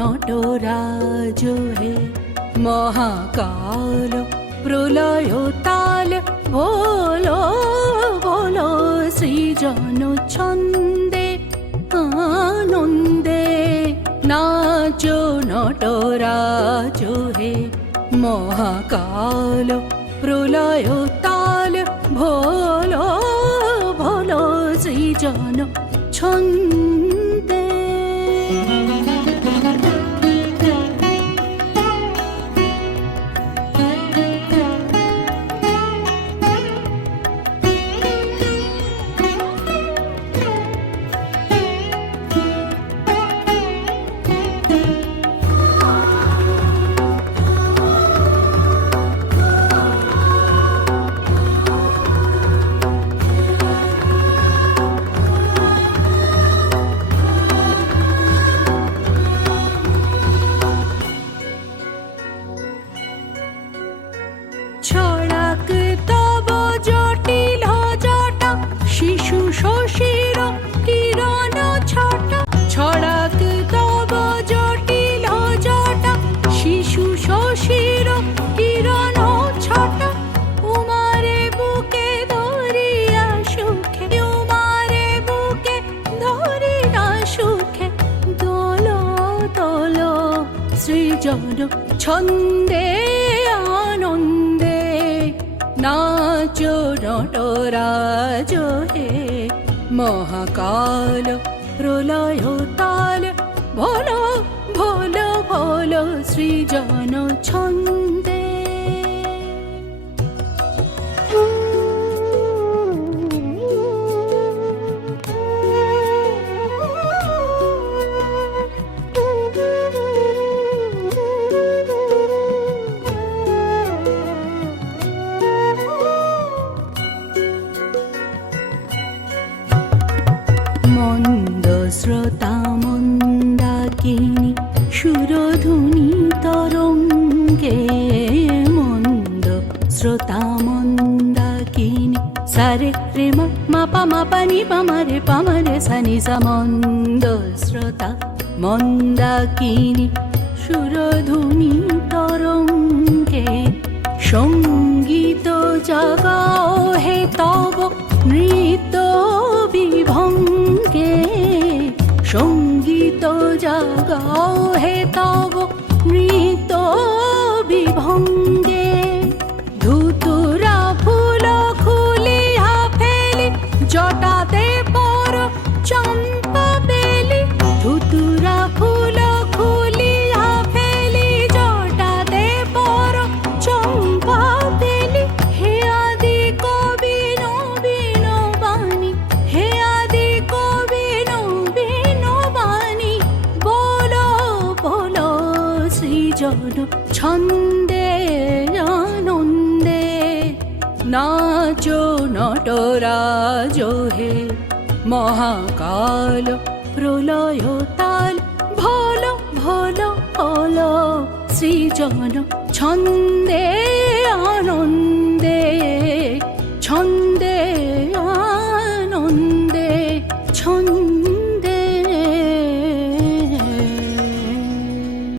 নটরাজ হে মহাকাল প্রলয় তাল বলো বলো সৃজন ছন্দে আনন্দে নাচো নটরাজ হে মহাকাল প্রলয় তাল ভোলো ভোলো সৃজন ছন্দে। ছড়াক তব জটিল জটা শিশু শশীর কিরণ ছটা ছড়াক তব জটিল জটা শিশু শশীর কিরণ ছটা উমারে বুকে ধরিয়া সুখে উমারে বুকে ধরিয়া সুখে দোল দোল সৃজন ছন্দে আনন্দে নাচো নটরাজ হে মহাকাল প্রলয় তাল ভোলো ভোলো ভোলো সৃজন ছন্দে। মন্দ শ্রোতা মন্দাকিনী সুরধুনী তরঙ্গে মন্দ শ্রোতা মন্দাকিনী সারে রে মা পা মা পানি পামারে পামারে সানি সা মন্দ শ্রোতা মন্দাকিনী সুরধুনী তরঙ্গে সঙ্গীত জাগাও হে তব নৃত্য বিভঙ্গে সঙ্গীত জাগাও হে তব নৃত্য বিভঙ্গে ধুতুরা ফুল খুলিয়া ফেলি জটাতে পর চম্পা বেলি ধুতুরা ফুল খুলিয়া ফেলি জটাতে পর চম্পা বেলি হে আদি কবি নবীন বাণী হে আদি কবি নবীন বাণী বলো বলো সৃজন ছন্দে আনন্দে নাচো নটরাজ হে মহাকাল প্রলয় তাল ভোলো ভোলো ভোলো সৃজন ছন্দে আনন্দে ছন্দে